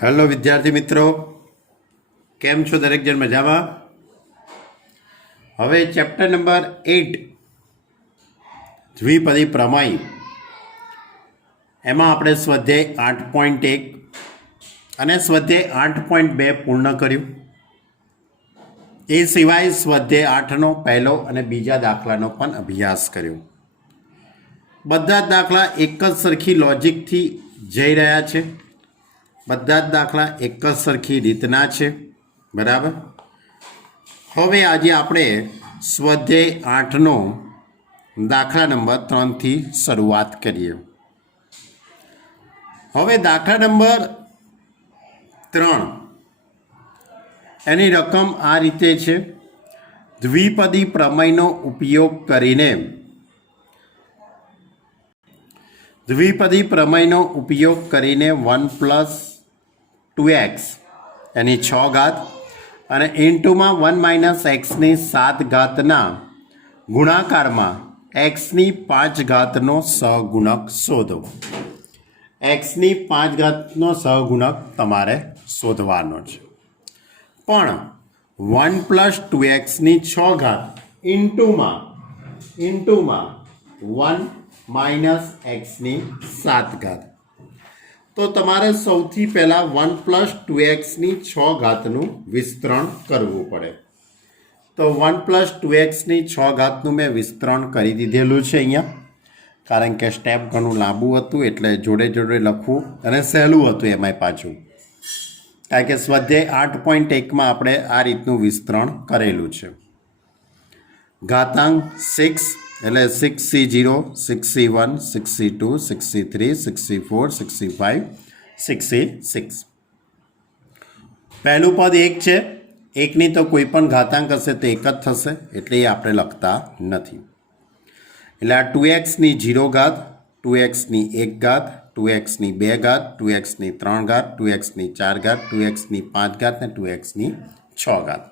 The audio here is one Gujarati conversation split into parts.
હેલો વિદ્યાર્થી મિત્રો, કેમ છો? દરેક જણ મજામાં? હવે ચેપ્ટર નંબર 8 દ્વિપદી પ્રમેય, એમાં આપણે સ્વાધ્યાય 8.1 અને સ્વાધ્યાય 8.2 પૂર્ણ કર્યું. એ સિવાય સ્વાધ્યાય 8નો પહેલો અને બીજા દાખલાનો પણ અભ્યાસ કર્યો. બધા જ દાખલા એક જ સરખી લોજિકથી જઈ રહ્યા છે. બધા જ દાખલા એક જ સરખી રીતના છે. બરાબર. હવે આજે આપણે સ્વાધ્યાય 8નો દાખલા નંબર 3થી શરૂઆત કરીએ. હવે દાખલા નંબર 3 એની રકમ આ રીતે છે. દ્વિપદી પ્રમેયનો ઉપયોગ કરીને દ્વિપદી પ્રમેયનો ઉપયોગ કરીને 1 + 2x એની 6 ઘાત અને ઇન્ટુમાં 1 - x ની 7 ઘાતના ગુણાકારમાં xની 5 ઘાતનો સહગુણક શોધો. xની 5 ઘાતનો સહગુણક તમારે શોધવાનો છે. પણ 1 + 2xની 6 ઘાત ઇન્ટુમાં 1 - xની 7 ઘાત. તો તમારે સૌથી પહેલાં 1 + 2xની 6 ઘાતનું વિસ્તરણ કરવું પડે. તો 1 + 2xની 6 ઘાતનું મેં વિસ્તરણ કરી દીધેલું છે અહીંયા, કારણ કે સ્ટેપ ઘણું લાંબુ હતું એટલે જોડે જોડે લખવું અને સહેલું હતું એમાંય પાછું. કારણ કે સ્વાધ્યાય 8.1માં આપણે આ રીતનું વિસ્તરણ કરેલું છે. ઘાતાંક 6 એટલે 6c0, 6c1, 6c2, 6c3, 6c4, 6c5, 6c6. પહેલું પદ 1 છે. એકની તો કોઈ પણ ઘાતાંક હશે તો એક જ થશે, એટલે એ આપણે લખતા નથી. એટલે આ 2xની 0 ઘાત, 2xની 1 ઘાત, 2xની 2 ઘાત, 2xની 3 ઘાત, 2xની 4 ઘાત, 2xની 5 ઘાત અને 2xની 6 ઘાત.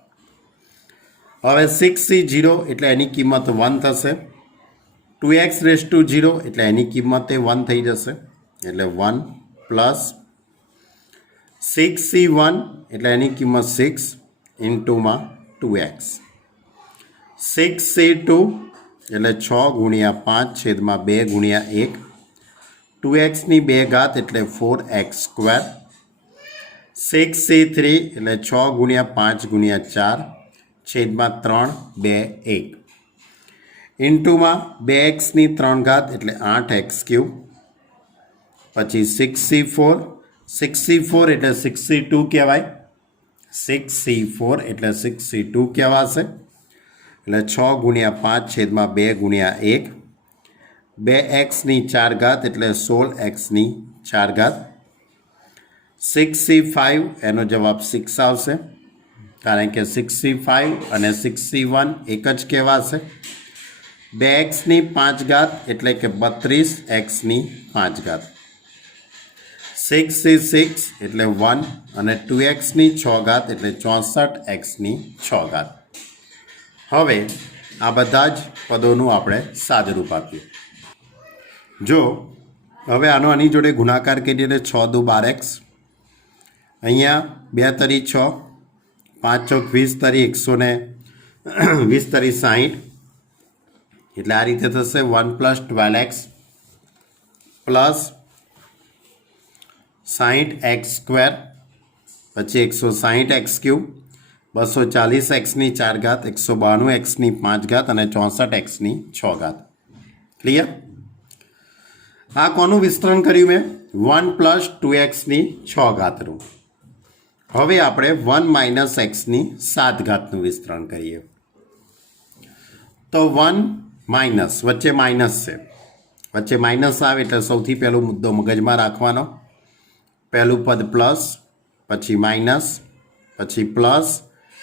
હવે 6c0 એટલે એની કિંમત 1 થશે. 2x⁻0 એટલે એની કિંમત 1 થઈ જશે, એટલે 1 + 6c1 એટલે એની કિંમત 6 ઇન્ટુમાં 2x. 6c2 એટલે 6 × 5/2 × 1. 2xની 2 ઘાત એટલે 4x². 6c3 એટલે 6 × 5 × 4/3 2 1. ઇન્ટુમાં 2xની 3 ઘાત એટલે 8x³ પછી 6c4 એટલે 6c2 કહેવાય. 6c4 એટલે 6c2 કહેવાશે, એટલે 6 × 5/2 × 1. 2xની 4 ઘાત એટલે 16x ની 4 ઘાત. 6c5 એનો જવાબ 6 આવશે, કારણ કે 6c5 અને 6c1 એક જ કહેવાશે. 2xની 5 ઘાત એટલે કે 32x ની 5 ઘાત. 6c6 એટલે 1 અને 2xની 6 ઘાત એટલે 64x ની 6 ઘાત. હવે આ બધા જ પદોનું આપણે સાદુરૂપ આપીએ. જો હવે આની જોડે ગુણાકાર કરીએ એટલે 6 દુ 12x, અહીંયા 2 તરી 6, 5 ચોક 20 તરી 120 તરી 60, એટલે આ રીતે થશે. 1 + 12x પ્લસ 60x² પછી 160x³ 240x ની 4 ઘાત, 192x ની 5 ઘાત અને 64x ની 6 ઘાત. ક્લિયર? આ કોનું વિસ્તરણ કર્યું મેં? 1 + 2xની 6 ઘાતનું. હવે આપણે 1 - x ની 7 ઘાતનું વિસ્તરણ કરીએ. તો 1 - વચ્ચે માઇનસ છે, વચ્ચે માઇનસ આવે એટલે સૌથી પહેલો મુદ્દો મગજમાં રાખવાનો. પહેલું પદ પ્લસ, પછી માઇનસ, પછી પ્લસ,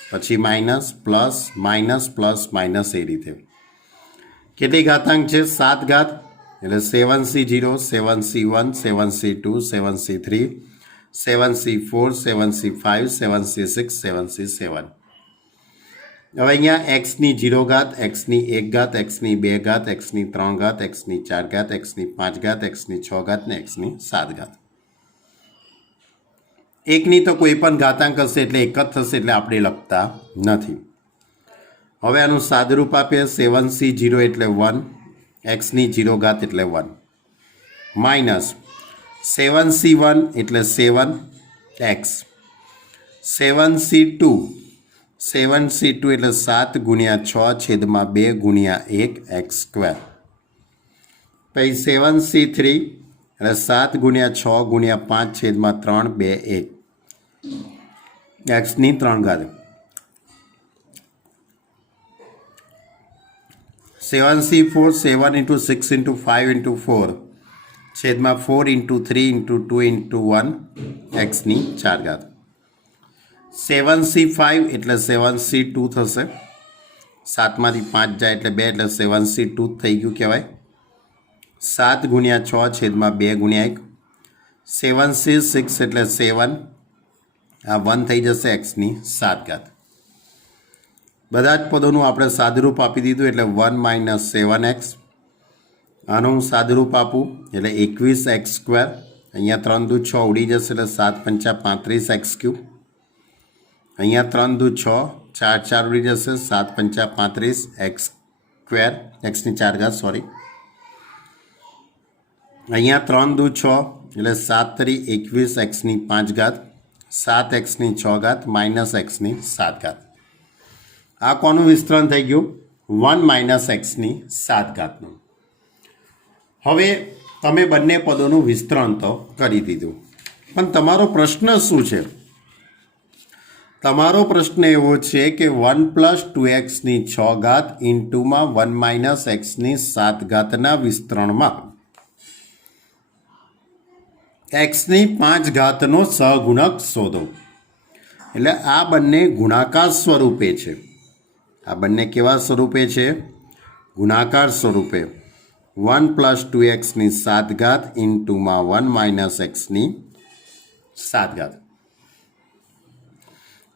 પછી minus, plus minus plus minus, એ રીતે. કેટલી ઘાતાંક છે? 7 ઘાત, એટલે 7c0, 7c1, 7c2, 7c3, 7c4, 7c5, 7c6, 7c7. હવે અહીંયા xની 0 ઘાત, xની 1 ઘાત, xની 2 ઘાત, xની 3 ઘાત, xની 4 ઘાત, xની 5 ઘાત, xની 6 ઘાત ને xની 7 ઘાત. એકની તો કોઈ પણ ઘાતાંક હશે એટલે એક જ થશે, એટલે આપણે લખતા નથી. હવે આનું સાદુરૂપ આપીએ. 7c0 એટલે 1, એક્સની 0 ઘાત એટલે 1, માઇનસ 7c1 એટલે 7x, 7c2 એટલે 7 ગુણ્યા 6 છેદમાં 2 ગુણ્યા 1 એક્સ સ્ક્વેર. પછી 7c3 એટલે 7 ગુણ્યા 6 ગુણ્યા 5 છેદમાં 3 2 1 એક્સની 3 ઘાત. 7c4 7 × 6 × 5 × 4 છેદમાં 4 × 3 × 2 × 1 એક્સની 4 ઘાત. 7c5 એટલે 7c2 થશે. 7માંથી 5 જાય એટલે 2 એટલે 7c2 થઈ ગયું કહેવાય. 7 ગુણ્યા 6 છેદમાં 2 ગુણ્યા 1. 7c6 એટલે 7, આ 1 થઈ જશે એક્સની 7 ઘાત. બધા જ પદોનું આપણે સાદુરૂપ આપી દીધું એટલે 1 - 7x. આનું હું સાદુરૂપ આપું એટલે 21x². અહીંયા 3 દુ 6 ઉડી જશે એટલે 7 × 5 = 35x³. અહીંયા 3 દુ 6 4 4 ઉડી જશે 7 × 5 = 35x², એક્સની 4 ઘાત સોરી. અહીંયા 3 દુ 6 એટલે 7 × 3 = 21 એક્સની 5 ઘાત, 7 એક્સની 6 ઘાત માઇનસ એક્સની 7 ઘાત. આ કોનું વિસ્તરણ થઈ ગયું? 1 - એક્સની 7 ઘાતનું. હવે તમે બંને પદોનું વિસ્તરણ તો કરી દીધું, પણ તમારો પ્રશ્ન શું છે? તમારો પ્રશ્ન એવો છે કે 1 + 2xની 6 ઘાત ઇન્ટુમાં 1 - એક્સની 7 ઘાતના વિસ્તરણમાં એક્સની 5 ઘાતનો સહગુણક શોધો. એટલે આ બંને ગુણાકાર સ્વરૂપે છે. આ બંને કેવા સ્વરૂપે છે? ગુણાકાર સ્વરૂપે. 1 + 2xની 7 ઘાત ઇન્ટુમાં 1 - એક્સની 7 ઘાત.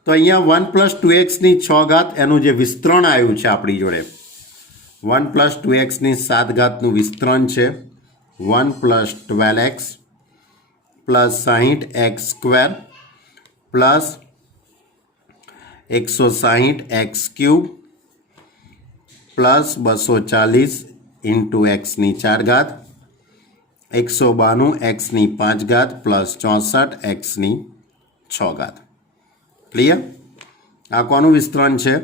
તો અહીંયા 1 + 2xની 6 ઘાત એનું જે વિસ્તરણ આવ્યું છે આપણી જોડે, 1 + 2xની 7 ઘાતનું વિસ્તરણ છે 1 + 12x + 60x² + 160x³ + 240 × એક્સની 4 ઘાત, 192 એક્સની 5 ઘાત + 64 એક્સની 6 ઘાત. ક્લિયર? આ કોનું વિસ્તરણ છે?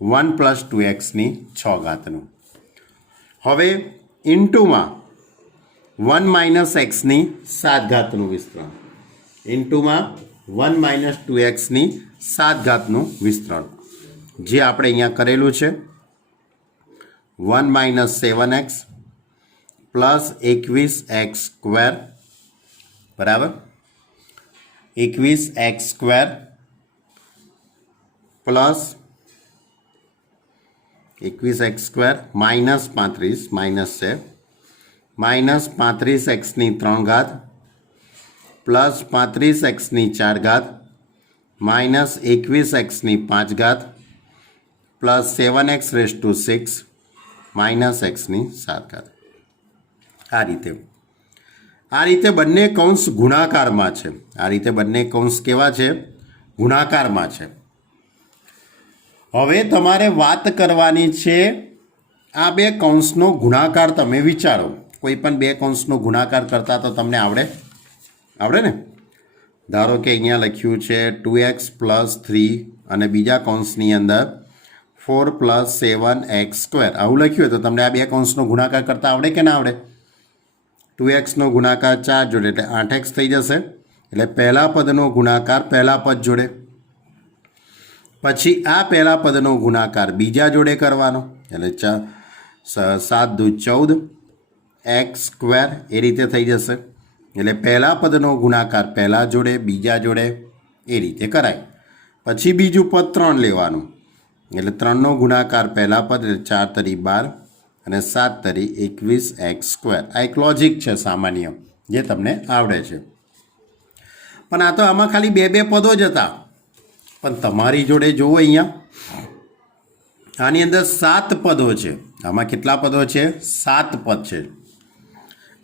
1 + 2xની 6 ઘાતનું. હવે ઇન્ટુમાં 1 - એક્સની 7 ઘાતનું વિસ્તરણ. ઇન્ટુમાં 1 - 2xની 7 ઘાતનું વિસ્તરણ, જે આપણે અહીંયા કરેલું છે. 1 - 7x + 21x² બરાબર, 21x² + 21x² માઇનસ 35 માઇનસ છે, માઇનસ 35xની 3 ઘાત પ્લસ 35xની 4 ઘાત માઇનસ 21xની 5 ઘાત પ્લસ 7x⁻6 માઇનસ એક્સની 7 ઘાત. આ રીતે બંને કૌંસ ગુણાકારમાં છે. આ રીતે બંને કૌંસ કેવા છે? ગુણાકારમાં છે. હવે તમારે વાત કરવાની છે આ બે કૌંસનો ગુણાકાર. તમે વિચારો, કોઈ પણ બે કૌંસનો ગુણાકાર કરતા તો તમને આવડે ને? ધારો કે અહીંયા લખ્યું છે 2x + 3 અને બીજા કૌંસની અંદર 4 + 7x². આવું લખ્યું હોય તો તમને આ બે કૌંસનો ગુણાકાર કરતા આવડે કે ના આવડે? 2xનો ગુણાકાર 4 જોડે એટલે 8x થઈ જશે. એટલે પહેલા પદનો ગુણાકાર પહેલા પદ જોડે, પછી આ પહેલા પદનો ગુણાકાર બીજા જોડે કરવાનો એટલે 7 દુ 14 x² એ રીતે થઈ જશે. એટલે પહેલા પદનો ગુણાકાર પહેલા જોડે બીજા જોડે એ રીતે કરાય. પછી બીજું પદ 3 લેવાનું એટલે 3નો ગુણાકાર પહેલા પદ એટલે 4 તરી 12 અને 7 તરી 21x². આ એક લોજિક છે સામાન્ય જે તમને આવડે છે. પણ આ તો આમાં ખાલી બે પદો જ હતા. પણ તમારી જોડે જુઓ અહીંયા આની અંદર 7 પદો છે. આમાં કેટલા પદો છે? 7 પદ છે.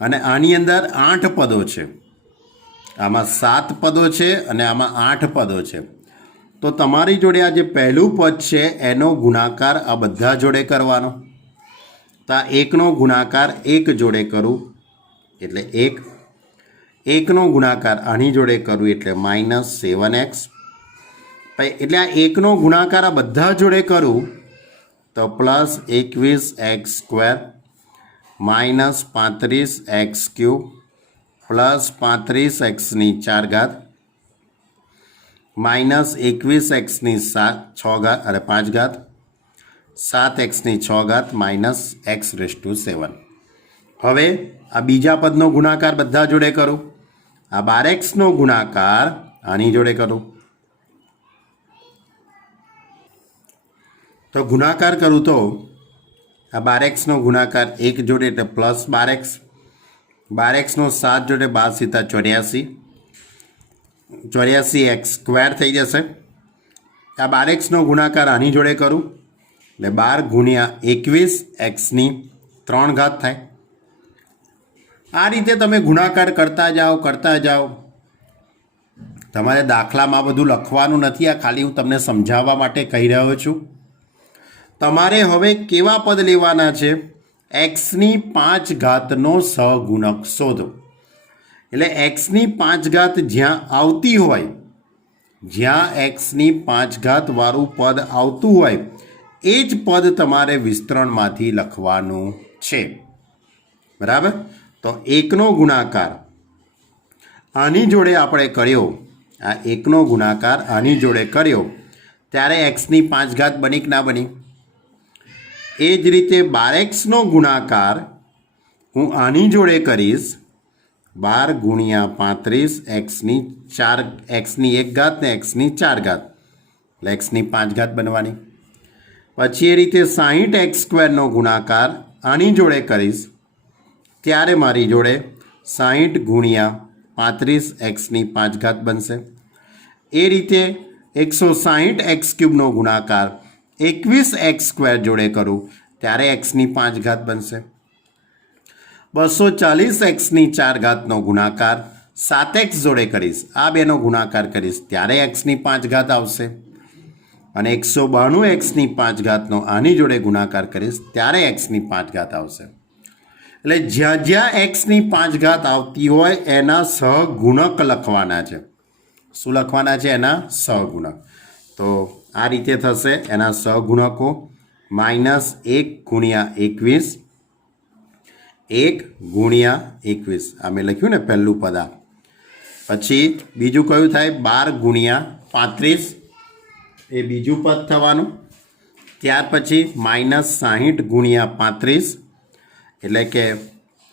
અને આની અંદર 8 પદો છે. આમાં 7 પદો છે અને આમાં 8 પદો છે. તો તમારી જોડે આ જે પહેલું પદ છે એનો ગુણાકાર આ બધા જોડે કરવાનો. તો આ 1નો ગુણાકાર 1 જોડે કરું એટલે 1, 1નો ગુણાકાર આની જોડે કરું એટલે -7x. એટલે આ 1નો ગુણાકાર આ બધા જોડે કરું તો +21x² -35x³ +35x ની 4 ઘાત -21x ની 6 ઘાત અને 5 ઘાત 7x ની 6 ઘાત -x⁻⁷. હવે આ બીજા પદનો ગુણાકાર બધા જોડે કરું. આ 12xનો ગુણાકાર આની જોડે કરું તો ગુણાકાર કરું તો આ 12xનો ગુણાકાર 1 જોડે એટલે +12x. 12xનો 7 જોડે 12 × 84, 84x² થઈ જશે. આ 12xનો ગુણાકાર આની જોડે કરું એટલે 12 × 21x ની 3 ઘાત થાય. આ રીતે તમે ગુણાકાર કરતા જાઓ. તમારે દાખલામાં બધું લખવાનું નથી, આ ખાલી હું તમને સમજાવવા માટે કહી રહ્યો છું. તમારે હવે કેવા પદ લેવાના છે? x ની 5 ઘાતનો સહગુણક શોધો. એટલે x ની 5 ઘાત જ્યાં આવતી હોય, જ્યાં x ની 5 ઘાત વાળું પદ આવતું હોય એ જ પદ તમારે વિસ્તરણમાંથી લખવાનું છે. બરાબર? તો 1નો ગુણાકાર આની જોડે આપણે કર્યો, આ 1નો ગુણાકાર આની જોડે કર્યો ત્યારે x ની 5 ઘાત બની કે ના બની? એ જ રીતે 12xનો ગુણાકાર હું આની જોડે કરીશ 12 × 35 x ની 1 ઘાત ને x ની 4 ઘાત એટલે x ની 5 ઘાત બનવાની. પછી એ રીતે 60x² નો ગુણાકાર આની જોડે કરીશ ત્યારે મારી જોડે 60 × 35 x ની 5 ઘાત બનશે. એ રીતે 160x³ નો ગુણાકાર 21x² જોડે કરું ત્યારે x ની 5 ઘાત બનશે. 240x ની 4 ઘાતનો ગુણાકાર 7x જોડે કરીશ, આ બેનો ગુણાકાર કરીશ ત્યારે x ની 5 ઘાત આવશે. અને 192x ની 5 ઘાતનો આની જોડે ગુણાકાર કરીશ ત્યારે x ની 5 ઘાત આવશે. એટલે જ્યાં જ્યાં x ની 5 ઘાત આવતી હોય એના સહગુણક લખવાના છે. શું લખવાના છે? એના સહગુણક. તો આ રીતે થશે એના સહગુણકો -1 × 21, 1 × 21 આ મેં લખ્યું ને પહેલું પદ. પછી બીજું કયું થાય? 12 × 35 એ બીજું પદ થવાનું. ત્યાર પછી -60 × 35 એટલે કે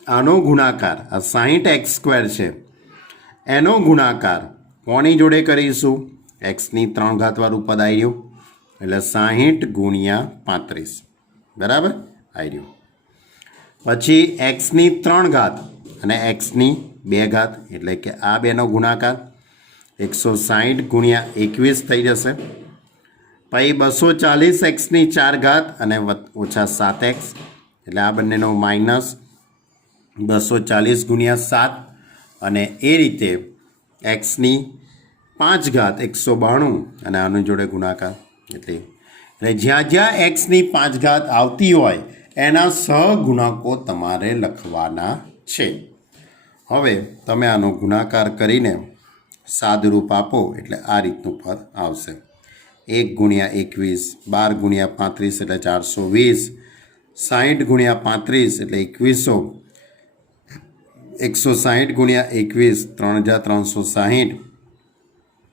આનો ગુણાકાર આ 60x² છે એનો ગુણાકાર કોની જોડે કરીશું? x ની 3 ઘાત વાળું પદ આવી રહ્યું એટલે 60 × 35. બરાબર? આવી રહ્યું. પછી x ની 3 ઘાત અને x ની 2 ઘાત એટલે કે આ બેનો ગુણાકાર 160 × 21 થઈ જશે. પછી 240x ની 4 ઘાત અને -7x એટલે આ બંનેનો -240 × 7 અને એ રીતે x ની 5 ઘાત 192 અને આની જોડે ગુણાકાર. એટલે જ્યાં જ્યાં x ની 5 ઘાત આવતી હોય એના સહગુણકો તમારે લખવાના છે. હવે તમે આનો ગુણાકાર કરીને સાદુરૂપ આપો એટલે આ રીતનું પદ આવશે. 1 × 21, 12 × 35 એટલે 420, 60 × 35 એટલે 2100, 160 × 21 3360,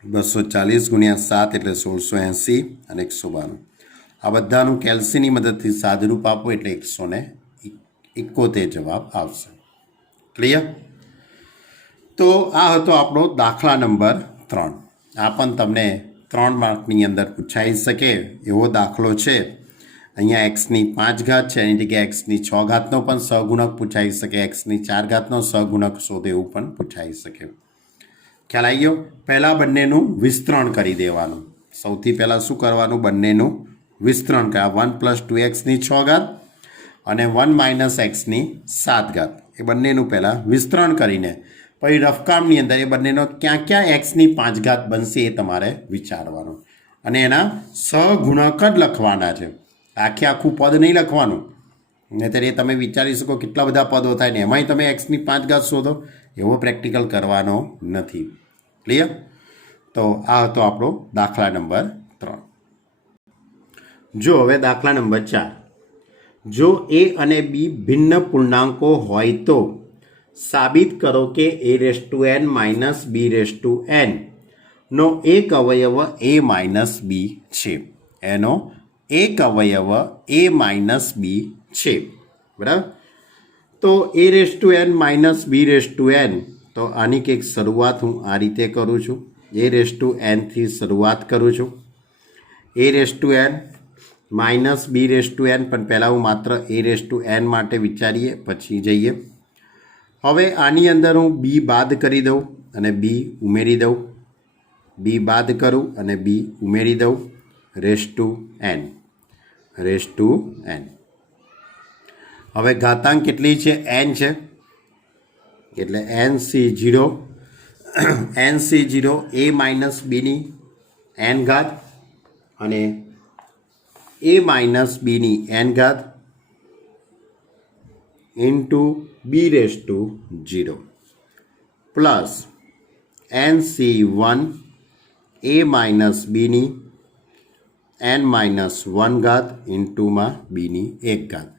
240 × 7 એટલે 1680 અને 192. આ બધાનું કેલ્સીની મદદથી સાદુરૂપ આપો એટલે 171 જવાબ આવશે. ક્લિયર? તો આ હતો આપણો દાખલા નંબર 3. આ પણ તમને 3 માર્કની અંદર પૂછાઈ શકે એવો દાખલો છે. અહીંયા x ની 5 ઘાત છે એની જગ્યાએ x ની 6 ઘાતનો પણ સહગુણક પૂછાઈ શકે, x ની 4 ઘાતનો સહગુણક શોધે એવું પણ પૂછાઈ શકે. ખ્યાલ આવી ગયો? પહેલાં બંનેનું વિસ્તરણ કરી દેવાનું. સૌથી પહેલાં શું કરવાનું? બંનેનું વિસ્તરણ કરે. 1 + 2x ની 6 ઘાત અને 1 - x ની 7 ઘાત એ બંનેનું પહેલાં વિસ્તરણ કરીને પછી રફકામની અંદર એ બંનેનો ક્યાં ક્યાં એક્સની 5 ઘાત બનશે એ તમારે વિચારવાનું અને એના સહગુણક જ લખવાના છે. આખું પદ નહીં લખવાનું, નહીંતર એ તમે વિચારી શકો કેટલા બધા પદો થાય ને એમાંય તમે એક્સની 5 ઘાત શોધો, એવો પ્રેક્ટિકલ કરવાનો નથી. ક્લિયર? તો આ હતો આપણો દાખલા નંબર 3. જો હવે દાખલા નંબર 4. જો a અને b ભિન્ન પૂર્ણાંકો હોય તો સાબિત કરો કે a⁻n - b⁻n નો એક અવયવ a - b છે. એનો એક અવયવ a - b છે. બરાબર? તો a⁻n - b⁻n, તો આની કંઈક શરૂઆત હું આ રીતે કરું છું. a⁻n થી શરૂઆત કરું છું. a⁻n - b⁻n, પણ પહેલાં હું માત્ર a⁻n માટે વિચારીએ પછી જઈએ. હવે આની અંદર હું b બાદ કરી દઉં અને b ઉમેરી દઉં, b બાદ કરું અને b ઉમેરી દઉં, n. હવે ઘાતાંક કેટલી છે? n છે, એટલે nc0 a - bની n ઘાત અને a - bની n ઘાત into b⁻0 plus nc1 a - bની n-1 ઘાત ઇન્ટુમાં bની 1 ઘાત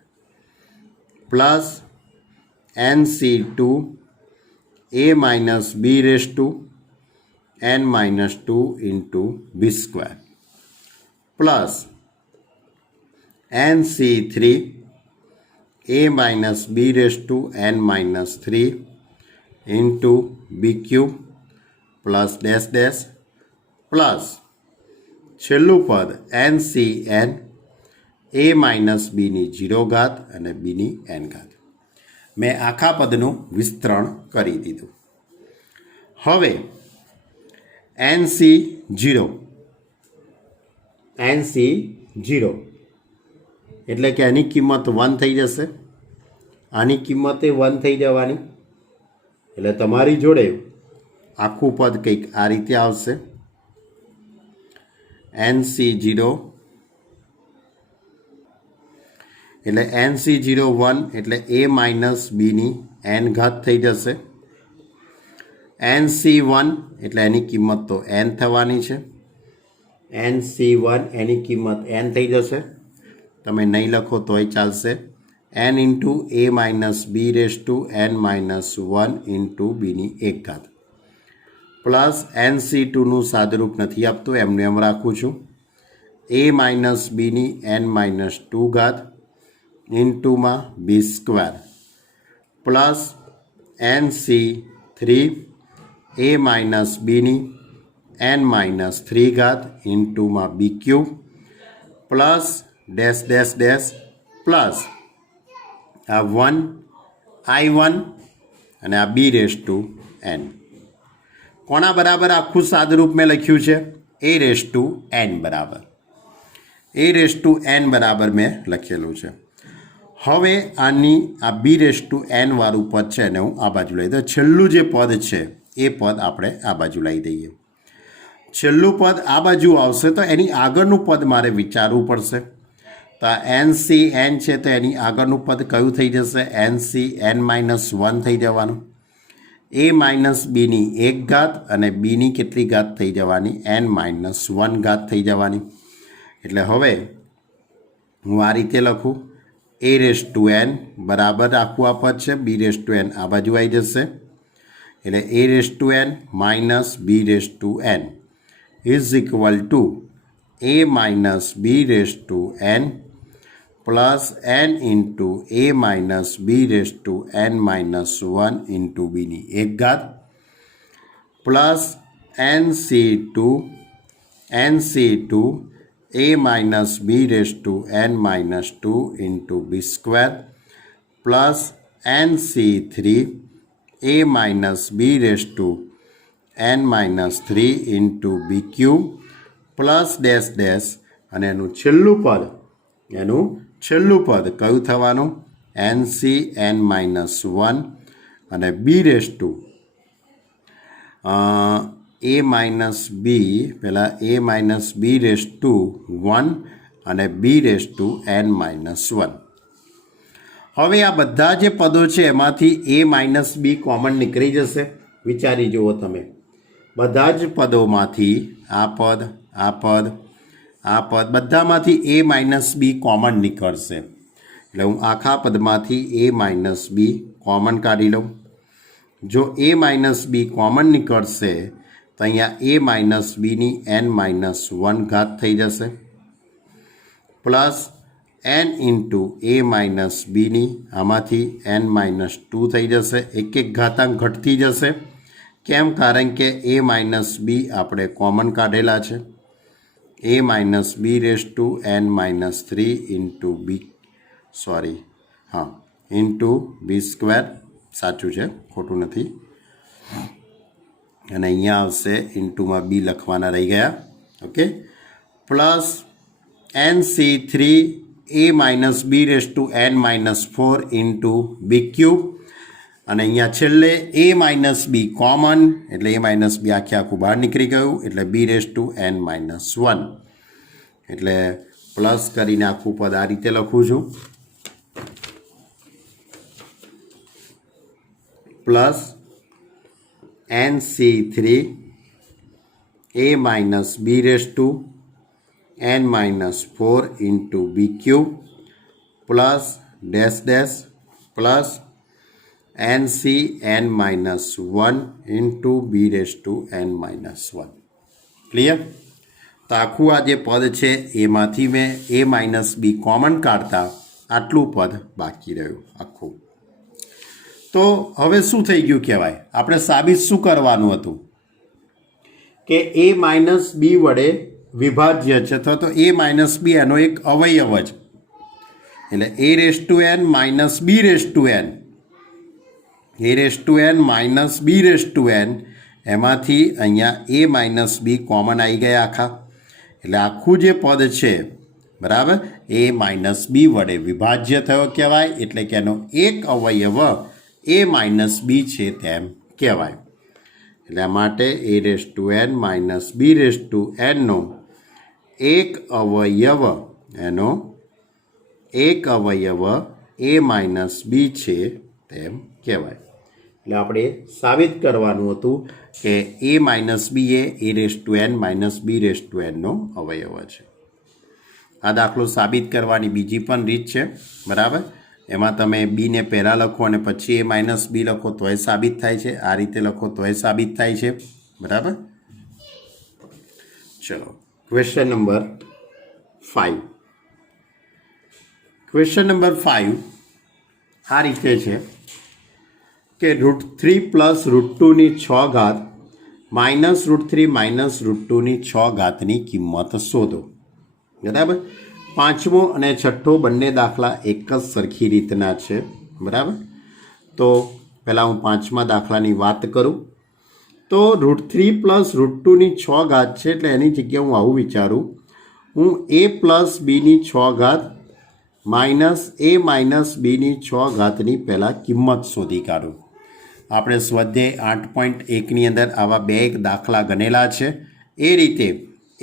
plus nc2 a - b⁻n-2 into b² plus nc3 a - b⁻n-3 into b³ plus plus છેલ્લું પદ ncn a - bની 0 ઘાત અને bની n ઘાત. મેં આખા પદનું વિસ્તરણ કરી દીધું. હવે nc0 એટલે કે આની કિંમત 1 થઈ જશે, આની કિંમતે 1 થઈ જવાની. એટલે તમારી જોડે આખું પદ કંઈક આ રીતે આવશે. nc0 એટલે nc01 એટલે a - bની n ઘાત થઈ જશે. nc1 એટલે એની કિંમત તો n થવાની છે. nc1 એની કિંમત n થઈ જશે. તમે નહીં લખો તોય ચાલશે. n into a - b⁻n-1 into bની 1 ઘાત પ્લસ nc2નું સાદરૂપ નથી આપતું, એમને એમ રાખું છું. a - bની n-2 ઘાત ઇન્ટુમાં b² plus nc3 a - bની n-3 ઘાત ઇન્ટુમાં b³ પ્લસ પ્લસ આ 1 i1 અને આ b⁻n. કોના બરાબર આખું સાદરૂપ મેં લખ્યું છે? a⁻n બરાબર. a⁻n બરાબર મેં લખેલું છે. હવે આની આ b⁻n વાળું પદ છે એને હું આ બાજુ લઈ દઉં. છેલ્લું જે પદ છે એ પદ આપણે આ બાજુ લઈ દઈએ. છેલ્લું પદ આ બાજુ આવશે તો એની આગળનું પદ મારે વિચારવું પડશે. તો ncn છે તો એની આગળનું પદ કયું થઈ જશે? ncn-1 થઈ જવાનું. a - bની 1 ઘાત અને bની કેટલી ઘાત થઈ જવાની? n-1 ઘાત થઈ જવાની. એટલે હવે હું આ રીતે લખું. a⁻n બરાબર આખું આ પદ છે, b⁻n આ બાજુ આવી જશે. એટલે a⁻n - b⁻n is equal to a - b⁻n plus n into a - b⁻n-1 into bની 1 ઘાત plus nc2 a - b⁻n-2 into b² plus nc3 a - b⁻n-3 into b³ plus અને એનું છેલ્લું પદ કયું થવાનું? ncn-1 અને b⁻n a માઇનસ બી પહેલાં a minus b raise to 1 અને b raise to n minus 1. હવે આ બધા જે પદો છે એમાંથી a માઇનસ બી કોમન નીકળી જશે. વિચારી જુઓ તમે, બધા જ પદોમાંથી આ પદ આ પદ આ પદ બધામાંથી a માઇનસ બી કોમન નીકળશે. એટલે હું આખા પદમાંથી a માઇનસ બી કોમન કાઢી લઉં. જો a માઇનસ બી કોમન નીકળશે તો અહીંયા a માઇનસ બીની n માઇનસ 1 ઘાત થઈ જશે, plus n into a minus બીની આમાંથી n માઇનસ 2 થઈ જશે. એક એક ઘાતાંક ઘટતી જશે. કેમ? કારણ કે a માઇનસ બી આપણે કોમન કાઢેલા છે. a minus b raise to n minus 3 into b into b square. સાચું છે, ખોટું નથી. અને અહીંયા આવશે ઇન્ટુમાં બી લખવાના રહી ગયા. Okay, plus NC3 a minus b raise to n minus 4 into b cube. અને અહીંયા છેલ્લે a માઇનસ બી કોમન એટલે a માઇનસ બી આખું બહાર નીકળી ગયું એટલે b raise to n minus 1. એટલે પ્લસ કરીને આખું પદ આ રીતે લખું છું, plus NC3 a minus b raise to n minus 4 into b cube plus dash dash plus NC n minus 1 into b raise to n minus 1. Clear? તો આખું આ જે પદ છે એમાંથી મેં a માઇનસ બી કોમન કાઢતા આટલું પદ બાકી રહ્યું આખું. તો હવે શું થઈ ગયું કહેવાય? આપણે સાબિત શું કરવાનું હતું કે a માઇનસ બી વડે વિભાજ્ય છે, તો a માઇનસ બી એનો એક અવયવ જ. એટલે a raise to n minus b raise to n, a raise to n minus b raise to n, એમાંથી અહીંયા a માઇનસ બી કોમન આવી ગયા આખા. એટલે આખું જે પદ છે બરાબર એ માઇનસ બી વડે વિભાજ્ય થયો કહેવાય. એટલે કે એનો એક અવયવ a માઇનસ બી છે તેમ કહેવાય. એટલે માટે a raise to n minus b raise to n નો એક અવયવ a માઇનસ બી છે તેમ કહેવાય. એટલે આપણે સાબિત કરવાનું હતું કે a માઇનસ બી એ raise to n minus b raise to n નો અવયવ છે. આ દાખલો સાબિત કરવાની બીજી પણ રીત છે બરાબર. એમાં તમે બીને પહેલાં લખો અને પછી a માઇનસ બી લખો તોય સાબિત થાય છે, આ રીતે લખો તોય સાબિત થાય છે બરાબર. ચલો ક્વેશ્ચન નંબર 5. ક્વેશ્ચન નંબર 5 આ રીતે છે કે √3 પ્લસ √2ની 6 ઘાત માઇનસ √3 માઇનસ √2ની 6 ઘાતની કિંમત શોધો. બરાબર. પાંચમો અને છઠ્ઠો બંને દાખલા એક જ સરખી રીતના છે બરાબર. તો પહેલાં હું પાંચમા દાખલાની વાત કરું તો √3 પ્લસ √2ની 6 ઘાત છે. એટલે એની જગ્યાએ હું આવું વિચારું, હું a પ્લસ બીની 6 ઘાત માઇનસ a માઇનસ બીની 6 ઘાતની પહેલાં કિંમત શોધી કાઢું. આપણે સ્વાધ્યાય 8.1ની અંદર આવા બે એક દાખલા ગણેલા છે. એ રીતે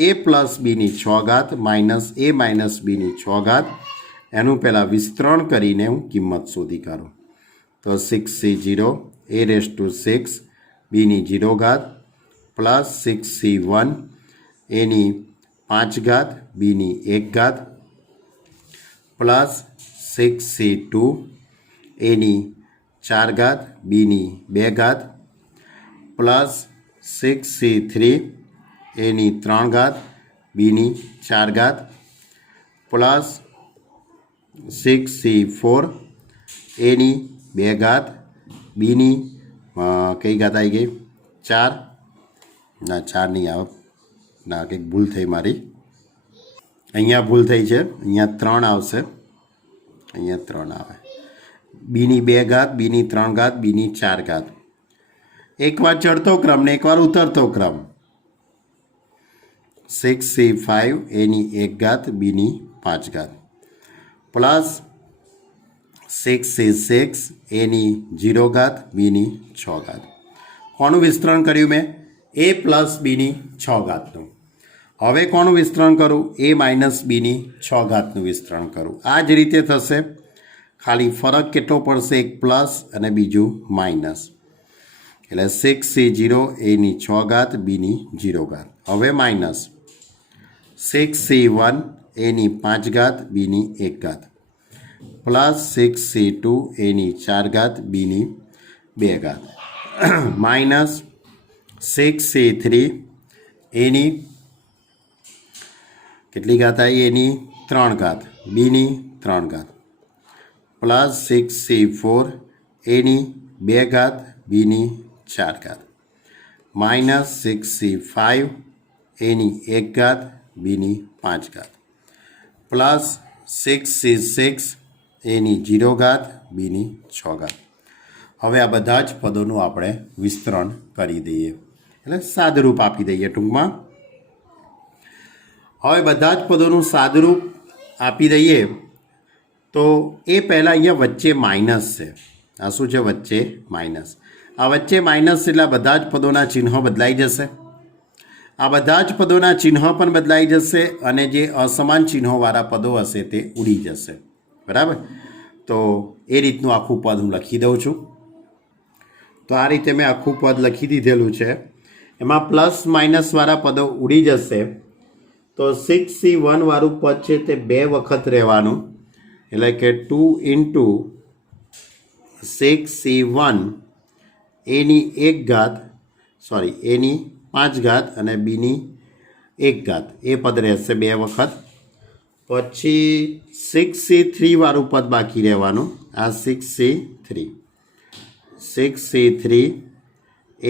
a પ્લસ બીની 6 ઘાત માઇનસ a માઇનસ બીની 6 ઘાત એનું પહેલાં વિસ્તરણ કરીને હું કિંમત શોધી કાઢું. તો 6c0 a રેસ ટુ 6 બીની 0 ઘાત પ્લસ 6c1 એની 5 ઘાત બીની 1 ઘાત પ્લસ 6c2 એની 4 ઘાત બીની 2 ઘાત પ્લસ 6c3 એની 3 ઘાત બીની 4 ઘાત પ્લસ 6c4 એની 2 ઘાત બીની કઈ ઘાત આવી ગઈ 4, ના 4 નહીં આવે, ના કંઈક ભૂલ થઈ મારી, અહીંયા ભૂલ થઈ છે, અહીંયા 3 આવશે, અહીંયા 3 આવે, બીની 2 ઘાત બીની 3 ઘાત બીની 4 ઘાત. એકવાર ચડતો ક્રમ ને એકવાર ઉતરતો ક્રમ. 6c5 એની 1 ઘાત બીની 5 ઘાત પ્લસ 6c6 એની 0 ઘાત બીની 6 ઘાત. કોનું વિસ્તરણ કર્યું મેં? એ પ્લસ બીની 6 ઘાતનું. હવે કોનું વિસ્તરણ કરું? એ માઇનસ બીની 6 ઘાતનું વિસ્તરણ કરું. આ જ રીતે થશે, ખાલી ફરક કેટલો પડશે? એક પ્લસ અને બીજું માઇનસ. એટલે 6C0 એની 6 ઘાત બીની 0 ઘાત. હવે માઇનસ 6C1 એની 5 ઘાત બીની 1 ઘાત પ્લસ 6C2 એની 4 ઘાત બીની 2 ઘાત માઇનસ 6C3 એની કેટલી ઘાત આવી? એની 3 ઘાત બીની 3 ઘાત પ્લસ 6C4 એની 2 ઘાત બીની 4 ઘાત માઇનસ 6C5 એની 1 ઘાત બીની 5 ઘાત પ્લસ 6C6 એની 0 ઘાત બીની 6 ઘાત. હવે આ બધા જ પદોનું આપણે વિસ્તરણ કરી દઈએ, એટલે સાદરૂપ આપી દઈએ ટૂંકમાં. હવે બધા જ પદોનું સાદરૂપ આપી દઈએ તો એ પહેલાં અહીંયા વચ્ચે માઇનસ છે. આ શું છે? વચ્ચે માઇનસ. આ વચ્ચે માઇનસ એટલે બધા જ પદોના ચિહ્નો બદલાઈ જશે. આ બધા જ પદોના ચિહ્ન પણ બદલાઈ જશે અને જે અસમાન ચિહ્નોવાળા પદો હશે તે ઉડી જશે. બરાબર? તો એ રીતનું આખું પદ હું લખી દઉં છું. તો આ રીતે મેં આખું પદ લખી દીધેલું છે. એમાં પ્લસ માઇનસવાળા પદો ઉડી જશે. તો 6C1 વાળું પદ છે તે 2 વખત રહેવાનું, એટલે કે 2 × 6C1 એની 1 ઘાત એની 5 ઘાત અને બીની 1 ઘાત એ પદ રહેશે 2 વખત. પછી 6C3 વાળું પદ બાકી રહેવાનું. આ 6C3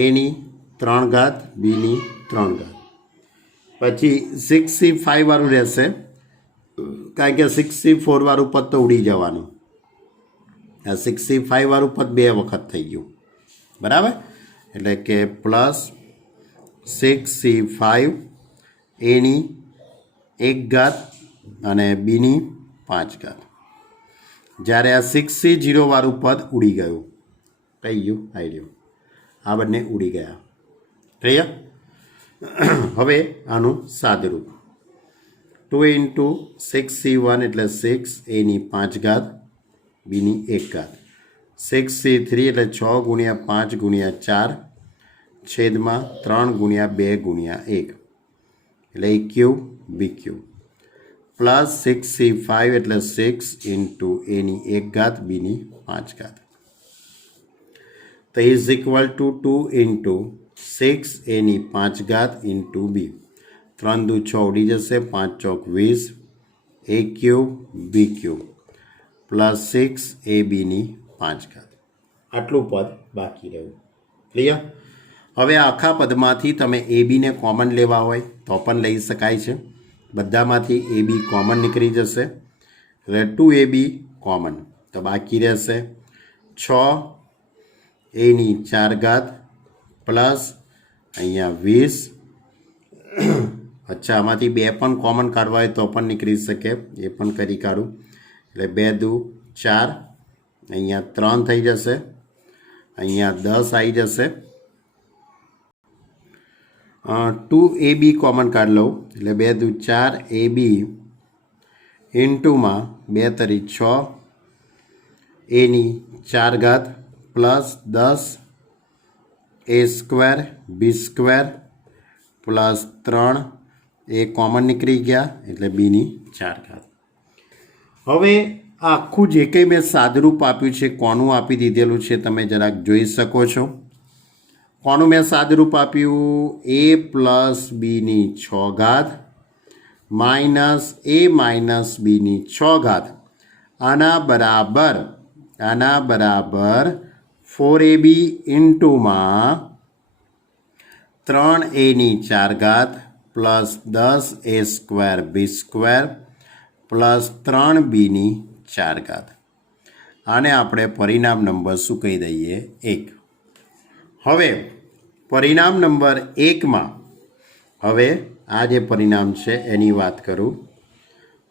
એની 3 ઘાત બીની 3 ઘાત. પછી 6C5 વાળું રહેશે, કારણ કે 6C4 વાળું પદ તો ઉડી જવાનું. આ 6C5 વાળું પદ 2 વખત થઈ ગયું. બરાબર? એટલે કે પ્લસ 6C5 એની 1 ઘાત અને બીની 5 ઘાત. જ્યારે આ 6C0 વાળું પદ ઉડી ગયું, થઈ ગયું, આવી ગયું. આ બંને ઉડી ગયા. ક્લિયર? હવે આનું સાદરૂપ 2 × 6C1 એટલે 6 એની 5 ઘાત બીની 1 ઘાત. 6C3 એટલે 6 × 5 × 4 છેદમાં 3 × 2 × 1 એટલે EQ BQ પ્લસ 6C5 એટલે 6 × એની 1 ઘાત બીની 5 ઘાત. તો ઇઝ ઇક્વલ ટુ 2 × 6 એની 5 ઘાત ઇન્ટુ બી. 3 દુ 6 ઉડી જશે, 5 ચોક 20 AQ BQ પ્લસ 6 ABની 5 ઘાત. આટલું પદ બાકી રહ્યું. ક્લિયર? હવે આખા પદમાંથી તમે ABને કોમન લેવા હોય તો પણ લઈ શકાય છે. બધામાંથી AB કોમન નીકળી જશે, એટલે 2AB કોમન. તો બાકી રહેશે 6 એની 4 ઘાત પ્લસ અહીંયા 20. અચ્છા, આમાંથી 2 પણ કોમન કાઢવા હોય તો પણ નીકળી શકે, એ પણ કરી કાઢું. એટલે 2 દુ 4, અહીંયા 3 થઈ જશે, અહીંયા 10 આવી જશે. 2AB કોમન કાઢ લઉં એટલે 2 દુ 4 AB ઇન્ટુમાં 2 તરી 6 એની 4 ઘાત પ્લસ 10 A² B² પ્લસ 3 એ કોમન નીકળી ગયા એટલે બીની 4 ઘાત. હવે આખું જે કંઈ મેં સાદરૂપ આપ્યું છે કોનું આપી દીધેલું છે તમે જરાક જોઈ શકો છો. કોનું મેં સાદરૂપ આપ્યું? A પ્લસ બીની 6 ઘાત માઇનસ A માઇનસ બીની 6 ઘાત. આના બરાબર 4AB ઇન્ટુમાં 3Aની 4 ઘાત પ્લસ 10A² B² પ્લસ 3Bની 4 ઘાત. આને આપણે પરિણામ નંબર શું કહી દઈએ? 1. હવે પરિણામ નંબર 1માં હવે આ જે પરિણામ છે એની વાત કરું.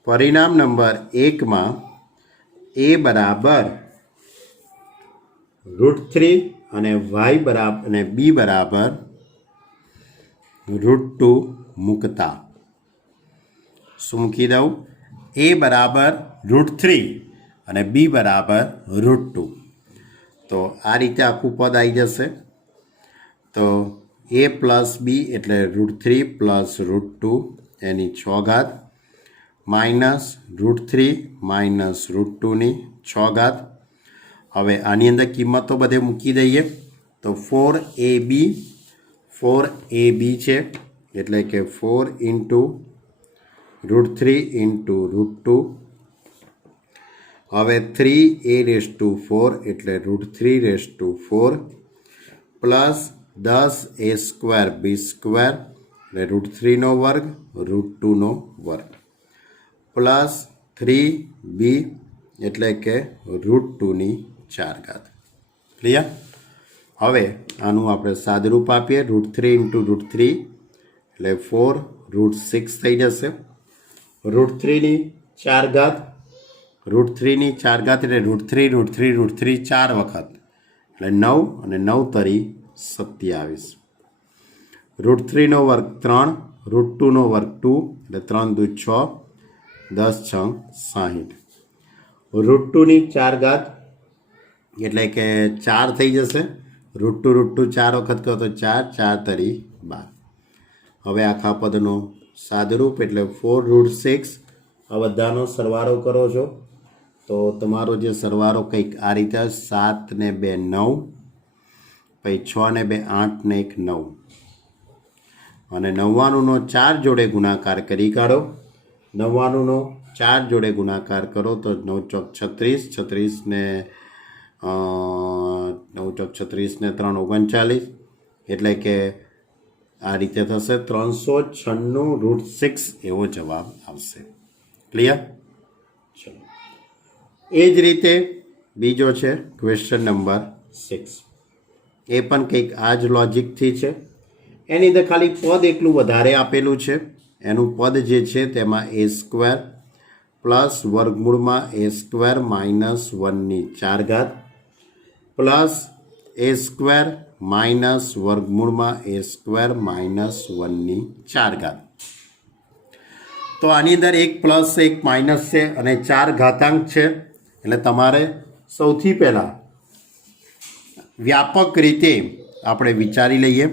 પરિણામ નંબર 1માં A બરાબર √3 અને વાય બરાબર અને બી બરાબર √2 મૂકતા શું મૂકી દઉં? એ બરાબર √3 અને બી બરાબર √2. તો આ રીતે આખું પદ આવી જશે. તો એ પ્લસ બી એટલે √3 પ્લસ √2 એની 6 ઘાત માઇનસ √3 માઇનસ √2ની 6 ઘાત. હવે આની અંદર કિંમતો બધે મૂકી દઈએ. તો 4ab છે એટલે કે 4 ઇન્ટુ √3 ઇન્ટુ √2. હવે 3a⁴ એટલે √3⁴ પ્લસ 10a² b² એટલે √3નો વર્ગ √2નો વર્ગ પ્લસ 3b એટલે કે √2ની 4 ઘાત. ક્લિયર? હવે આનું આપણે સાદરૂપ આપીએ. √3 ઇન્ટુ √3 એટલે 4√6 થઈ જશે. √3ની 4 ઘાત √3ની 4 ઘાત એટલે √3 4 વખત એટલે 9 અને 9 તરી 27. √3નો વર્ગ 3 √2નો વર્ગ 2 એટલે 3 દુ 6 10 6 60. √2ની 4 ઘાત એટલે કે 4 થઈ જશે. √2 4 વખત કહો તો 4 4 તરી 12. હવે આખા પદનો સાદરૂપ એટલે 4√6. આ બધાનો સરવાળો કરો છો તો તમારો જે સરવાળો કંઈક આ રીતે 7 ને 2 9 પછી 6 ને 2 8 ને 1 9 અને 99નો 4 જોડે ગુણાકાર કરી કાઢો. 99નો 4 જોડે ગુણાકાર કરો તો 9 ચોક 36 36 ને 9 ચોક 36 ને 3 39 એટલે કે આ રીતે થશે 396√6 એવો જવાબ આવશે. ક્લિયર? ચલો એ જ રીતે બીજો છે ક્વેશ્ચન નંબર 6. એ પણ કંઈક આ જ લોજિકથી છે. એની અંદર ખાલી પદ એટલું વધારે આપેલું છે. એનું પદ જે છે તેમાં a² પ્લસ વર્ગમૂળમાં a² માઇનસ 1ની 4 ઘાત પ્લસ a² માઇનસ વર્ગમૂળમાં a² માઇનસ 1ની 4 ઘાત. તો આની અંદર એક પ્લસ એક માઇનસ છે અને 4 ઘાતાંક છે. એટલે તમારે સૌથી પહેલાં વ્યાપક રીતે આપણે વિચારી લઈએ.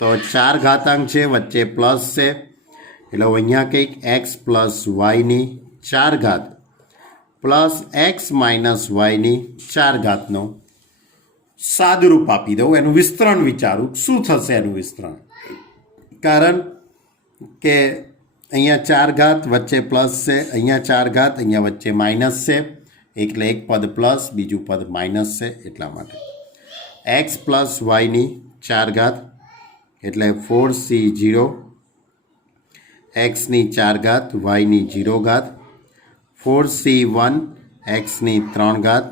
તો 4 ઘાતાંક છે વચ્ચે પ્લસ છે એટલે અહીંયા કંઈક x પ્લસ વાયની 4 ઘાત પ્લસ x માઇનસ વાયની 4 ઘાતનો સાદરૂપ આપી દઉં. એનું વિસ્તરણ વિચારું શું થશે એનું વિસ્તરણ. કારણ કે અહીંયા 4 ઘાત વચ્ચે પ્લસ છે, અહીંયા 4 ઘાત અહીંયા વચ્ચે માઇનસ છે એટલે એક પદ પ્લસ બીજું પદ માઇનસ છે. એટલા માટે x પ્લસ વાયની 4 ઘાત એટલે 4c0 xની 4 ઘાત વાયની 0 ઘાત 4c1 xની 3 ઘાત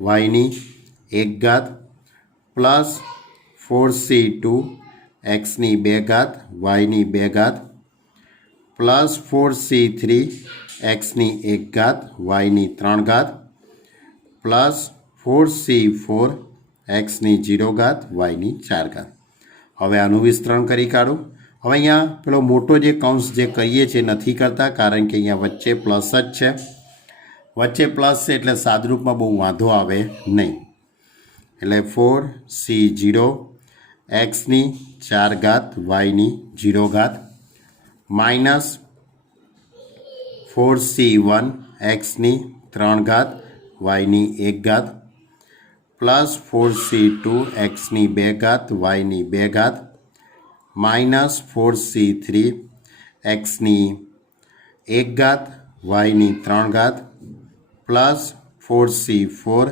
વાયની 1 ઘાત પ્લસ 4c2 xની 2 ઘાત વાયની 2 ઘાત પ્લસ 4c3 xની 1 ઘાત વાયની 3 ઘાત પ્લસ 4c4 xની 0 ઘાત વાયની 4 ઘાત. હવે આનું વિસ્તરણ કરી કાઢું. હવે અહીંયા પેલો મોટો જે કૌંસ જે કરીએ છીએ નથી કરતા કારણ કે અહીંયા વચ્ચે પ્લસ જ છે. વચ્ચે પ્લસ છે એટલે સાદરૂપમાં બહુ વાંધો આવે નહીં. એટલે 4c0 xની 4 ઘાત વાયની 0 ઘાત માઇનસ 4c1 xની 3 ઘાત વાયની 1 ઘાત પ્લસ 4c2 xની 2 ઘાત વાયની 2 ઘાત માઇનસ 4c3 xની 1 ઘાત વાયની 3 ઘાત પ્લસ 4c4